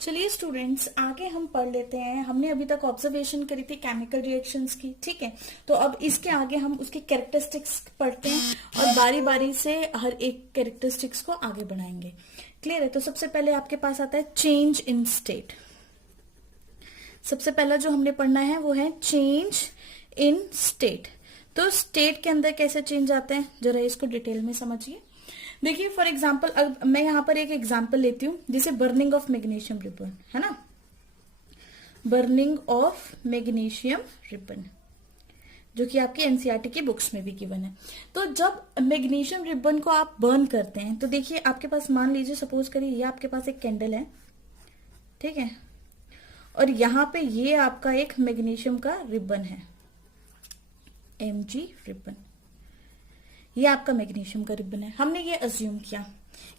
चलिए स्टूडेंट्स, आगे हम पढ़ लेते हैं। हमने अभी तक ऑब्जर्वेशन करी थी केमिकल रिएक्शंस की, ठीक है। तो अब इसके आगे हम उसकी कैरेक्टरिस्टिक्स पढ़ते हैं और बारी बारी से हर एक कैरेक्टरिस्टिक्स को आगे बढ़ाएंगे। क्लियर है? तो सबसे पहले आपके पास आता है चेंज इन स्टेट। सबसे पहला जो हमने पढ़ना है वो है चेंज इन स्टेट। तो स्टेट के अंदर कैसे चेंज आते हैं, जरा इसको डिटेल में समझिए। देखिए फॉर एग्जाम्पल, अब मैं यहां पर एक एग्जाम्पल लेती हूँ, जैसे बर्निंग ऑफ मैग्नीशियम रिबन, है ना। बर्निंग ऑफ मैग्नीशियम रिबन जो कि आपकी एनसीईआरटी की बुक्स में भी गिवन है। तो जब मैग्नीशियम रिबन को आप बर्न करते हैं तो देखिए आपके पास, मान लीजिए सपोज करिए ये आपके पास एक कैंडल है, ठीक है, और यहां पे ये आपका एक मैग्नीशियम का रिबन है, Mg रिबन। ये आपका मैग्नीशियम का रिबन है। हमने ये अज्यूम किया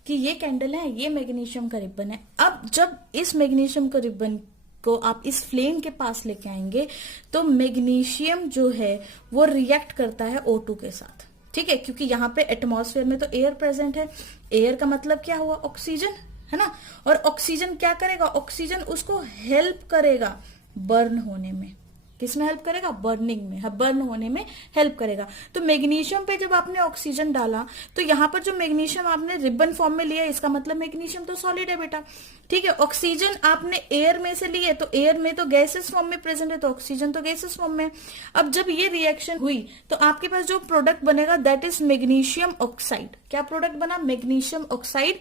कि ये कैंडल है, ये मैग्नीशियम का रिबन है। अब जब इस मैग्नीशियम का रिबन को आप इस फ्लेम के पास लेके आएंगे तो मैग्नीशियम जो है वो रिएक्ट करता है O2 के साथ, ठीक है, क्योंकि यहाँ पे एटमॉस्फेयर में तो एयर प्रेजेंट है। एयर का मतलब क्या हुआ? ऑक्सीजन, है ना। और ऑक्सीजन क्या करेगा? ऑक्सीजन उसको हेल्प करेगा बर्न होने में। किसमें हेल्प करेगा? बर्निंग में, बर्न होने में हेल्प करेगा। तो मैग्नीशियम पे जब आपने ऑक्सीजन डाला तो यहाँ पर जो मैग्नीशियम आपने रिबन फॉर्म में लिया, इसका मतलब मैग्नीशियम तो सॉलिड है बेटा, ठीक है। ऑक्सीजन आपने एयर में से लिए तो एयर में तो गैसेस फॉर्म में प्रेजेंट है, तो ऑक्सीजन तो गैसेस फॉर्म में। अब जब ये रिएक्शन हुई तो आपके पास जो प्रोडक्ट बनेगा दैट इज मैग्नीशियम ऑक्साइड। क्या प्रोडक्ट बना? मैग्नीशियम ऑक्साइड,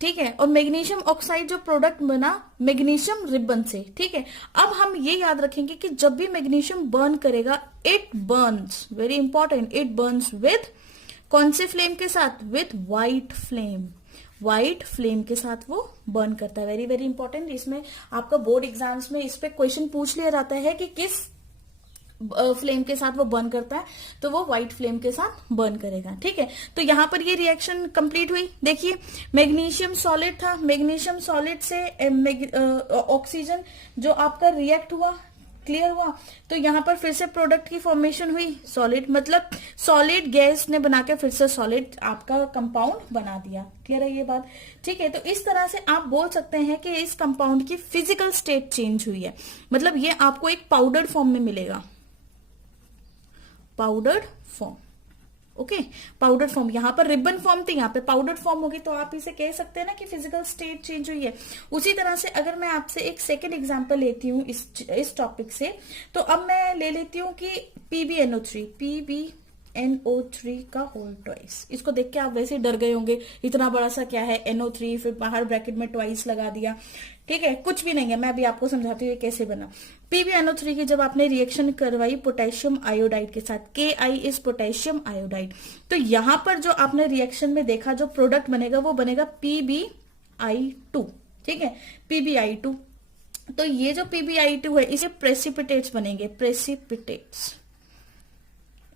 ठीक है। और मैग्नीशियम ऑक्साइड जो प्रोडक्ट बना मैग्नीशियम रिबन से, ठीक है। अब हम ये याद रखेंगे कि जब भी मैग्नीशियम बर्न करेगा, it Burns, very important, it Burns with कौन से फ्लेम के साथ? With white flame. White flame के साथ वो बर्न करता है। Very very important. इसमें आपका बोर्ड एग्जाम्स में इस पे क्वेश्चन पूछ लिया जाता है कि किस फ्लेम के साथ वो बर्न करता है, तो वो व्हाइट फ्लेम के साथ बर्न करेगा, ठीक है। तो यहां पर ये रिएक्शन कंप्लीट हुई। देखिए मैग्नीशियम सॉलिड था, मैग्नीशियम सॉलिड से ऑक्सीजन जो आपका रिएक्ट हुआ, क्लियर हुआ। तो यहां पर फिर से प्रोडक्ट की फॉर्मेशन हुई, सॉलिड, मतलब सॉलिड गैस ने बना के फिर से सॉलिड आपका कंपाउंड बना दिया। क्लियर है ये बात? ठीक है। तो इस तरह से आप बोल सकते हैं कि इस कंपाउंड की फिजिकल स्टेट चेंज हुई है, मतलब ये आपको एक पाउडर फॉर्म में मिलेगा, powdered form, okay. Powder form, यहां पर रिबन फॉर्म थी, यहां पे पाउडर फॉर्म होगी, तो आप इसे कह सकते हैं ना कि फिजिकल स्टेट चेंज हुई है। उसी तरह से अगर मैं आपसे एक सेकेंड एग्जांपल लेती हूं इस टॉपिक से, तो अब मैं ले लेती हूं कि PbNO3 का होल ट्वाइस। इसको देख के आप वैसे डर गए होंगे, इतना बड़ा सा क्या है NO3, फिर बाहर ब्रैकेट में ट्वाइस लगा दिया, ठीक है। कुछ भी नहीं है, मैं अभी आपको समझाती हूँ कैसे बना। PbNO3 की जब आपने रिएक्शन करवाई पोटेशियम आयोडाइड के साथ, Ki इज पोटेशियम आयोडाइड, तो यहां पर जो आपने रिएक्शन में देखा जो प्रोडक्ट बनेगा वो बनेगा PbI2, ठीक है, PbI2। तो ये जो PbI2 है इसे प्रेसिपिटेट्स बनेंगे, प्रेसिपिटेट्स,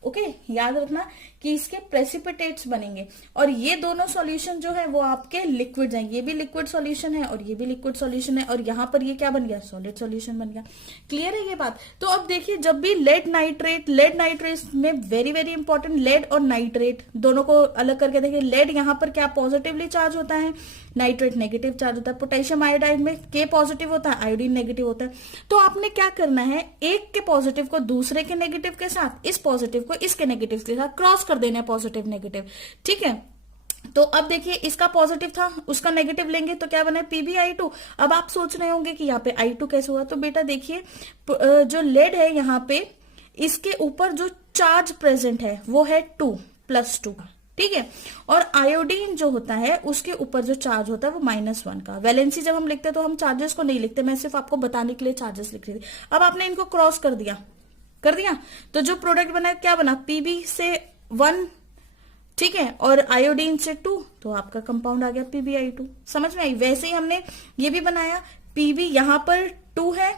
ओके। याद रखना कि इसके प्रेसिपिटेट्स बनेंगे। और ये दोनों सॉल्यूशन जो है वो आपके लिक्विड हैं, ये भी लिक्विड सॉल्यूशन है और ये भी लिक्विड सॉल्यूशन है, और यहां पर ये क्या बन गया? सॉलिड सॉल्यूशन बन गया। क्लियर है ये बात? तो अब देखिए, जब भी लेड नाइट्रेट में वेरी वेरी इंपॉर्टेंट, लेड और नाइट्रेट दोनों को अलग करके देखिए। लेड यहां पर क्या पॉजिटिवली चार्ज होता है, नाइट्रेट नेगेटिव चार्ज होता है। पोटेशियम आयोडाइड में K पॉजिटिव होता है, आयोडीन नेगेटिव होता है। तो आपने क्या करना है, एक के पॉजिटिव को दूसरे के नेगेटिव के साथ, इस पॉजिटिव को इसके नेगेटिव के साथ क्रॉस कर देना है, पॉजिटिव नेगेटिव, ठीक है। तो अब देखिए, इसका पॉजिटिव था, उसका नेगेटिव लेंगे तो क्या बना? PbI2। अब आप सोच रहे होंगे कि यहाँ पे I2 कैसे हुआ, तो बेटा देखिए जो लेड है यहाँ पे, इसके ऊपर जो चार्ज प्रेजेंट है वो है 2+2, ठीक है। और आयोडीन जो होता है उसके ऊपर जो चार्ज होता है वो -1 का। वैलेंसी जब हम लिखते हैं तो हम चार्जेस को नहीं लिखते, मैं सिर्फ आपको बताने के लिए चार्जेस लिख रही थी। अब आपने इनको क्रॉस कर दिया, तो जो प्रोडक्ट बना क्या बना? Pb से 1, ठीक है, और आयोडीन से 2, तो आपका कंपाउंड आ गया PbI2। समझ में आई? वैसे ही हमने ये भी बनाया, Pb यहां पर 2 है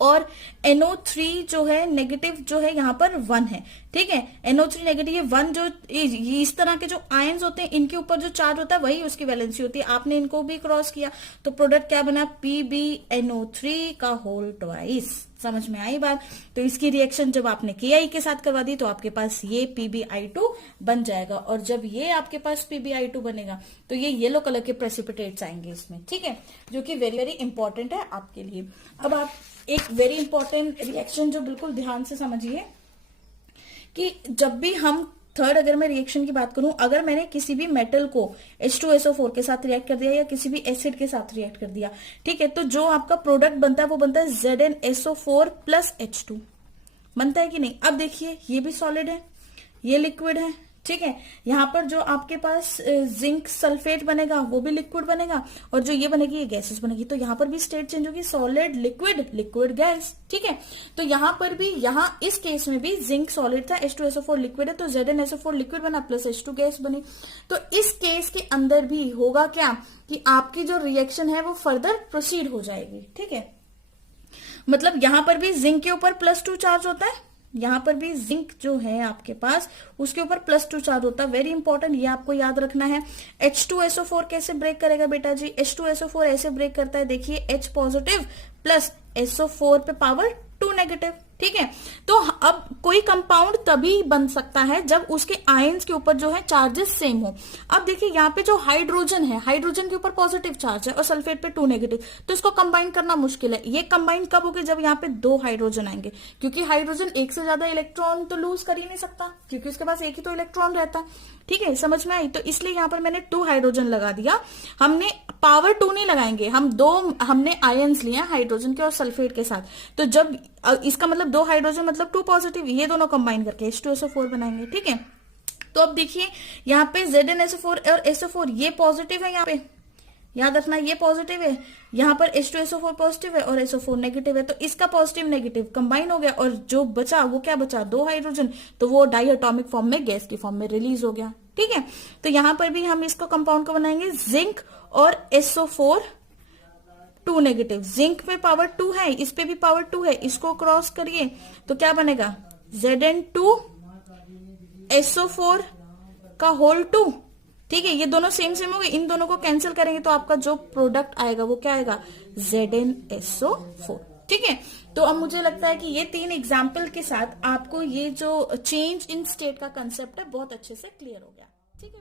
और NO3 जो है नेगेटिव जो है यहाँ पर 1 है, ठीक है। NO3 नेगेटिव, ये 1 जो इस तरह के जो आयंस होते हैं इनके ऊपर जो चार्ज होता है वही उसकी वैलेंसी होती है। आपने इनको भी क्रॉस किया तो प्रोडक्ट क्या बना? PbNO3 का होल ट्वाइस। समझ में आई बात। तो इसकी रिएक्शन जब आपने Ki के साथ करवा दी तो आपके पास ये PbI2 बन जाएगा, और जब ये आपके पास PbI2 बनेगा तो ये येलो कलर के प्रेसिपिटेट्स आएंगे इसमें, ठीक है, जो कि वेरी वेरी इंपॉर्टेंट है आपके लिए। अब आप एक वेरी इंपॉर्टेंट रिएक्शन जो बिल्कुल ध्यान से समझिए कि जब भी हम थर्ड, अगर मैं रिएक्शन की बात करूं, अगर मैंने किसी भी मेटल को H2SO4 के साथ रिएक्ट कर दिया या किसी भी एसिड के साथ रिएक्ट कर दिया, ठीक है, तो जो आपका प्रोडक्ट बनता है वो बनता है ZnSO4 प्लस H2 बनता है कि नहीं। अब देखिए ये भी सॉलिड है, ये लिक्विड है, ठीक है। यहाँ पर जो आपके पास जिंक सल्फेट बनेगा वो भी लिक्विड बनेगा, और जो ये बनेगी ये गैसेस बनेगी। तो यहाँ पर भी स्टेट चेंज होगी, सॉलिड लिक्विड लिक्विड गैस, ठीक है। तो यहाँ पर भी, यहाँ इस केस में भी जिंक सॉलिड था, H2SO4 लिक्विड है, तो ZnSO4 लिक्विड बना प्लस H2 गैस बनी। तो इस केस के अंदर भी होगा क्या कि आपकी जो रिएक्शन है वो फर्दर प्रोसीड हो जाएगी, ठीक है। मतलब यहाँ पर भी जिंक के ऊपर +2 चार्ज होता है, यहां पर भी जिंक जो है आपके पास उसके ऊपर +2 चार्ज होता है। वेरी इंपॉर्टेंट, ये आपको याद रखना है। H2SO4 कैसे ब्रेक करेगा बेटा जी? H2SO4 ऐसे ब्रेक करता है, देखिए H पॉजिटिव प्लस SO4 पे पावर 2 नेगेटिव, ठीक है। तो अब कोई कंपाउंड तभी बन सकता है जब उसके आयंस के ऊपर जो है चार्जेस सेम हो। अब देखिए यहाँ पे जो हाइड्रोजन है, हाइड्रोजन के ऊपर पॉजिटिव चार्ज है और सल्फेट पे 2 नेगेटिव, तो इसको कंबाइन करना मुश्किल है। ये कंबाइन कब होगी? जब यहाँ पे 2 हाइड्रोजन आएंगे, क्योंकि हाइड्रोजन एक से ज्यादा इलेक्ट्रॉन तो लूज कर ही नहीं सकता, क्योंकि उसके पास एक ही तो इलेक्ट्रॉन रहता है, ठीक है, समझ में आई। तो इसलिए यहाँ पर मैंने 2 हाइड्रोजन लगा दिया। हमने पावर 2 नहीं लगाएंगे, हमने आयंस लिए हाइड्रोजन के और सल्फेट के साथ। तो जब इसका मतलब 2 हाइड्रोजन मतलब 2 पॉजिटिव, ये दोनों कंबाइन करके H2SO4 बनाएंगे, ठीक है। तो अब देखिए यहाँ पे ZnSO4 और SO4 ये पॉजिटिव है, यहाँ पे याद रखना ये पॉजिटिव है, यहाँ पर H2SO4 पॉजिटिव है और SO4 नेगेटिव है। तो इसका पॉजिटिव नेगेटिव कंबाइन हो गया, और जो बचा वो क्या बचा? 2 हाइड्रोजन, तो वो डाई एटॉमिक फॉर्म में, गैस की फॉर्म में रिलीज हो गया, ठीक है। तो यहाँ पर भी हम इसको कंपाउंड को बनाएंगे जिंक और SO4 2 नेगेटिव। जिंक पे पावर 2 है, इस पे भी पावर 2 है, इसको क्रॉस करिए तो क्या बनेगा? Zn2 SO4 का होल 2, ठीक है। ये दोनों सेम सेम हो गए, इन दोनों को कैंसिल करेंगे तो आपका जो प्रोडक्ट आएगा वो क्या आएगा? ZnSO4, ठीक है। तो अब मुझे लगता है कि ये 3 एग्जाम्पल के साथ आपको ये जो चेंज इन स्टेट का कंसेप्ट है बहुत अच्छे से क्लियर हो गया, ठीक है।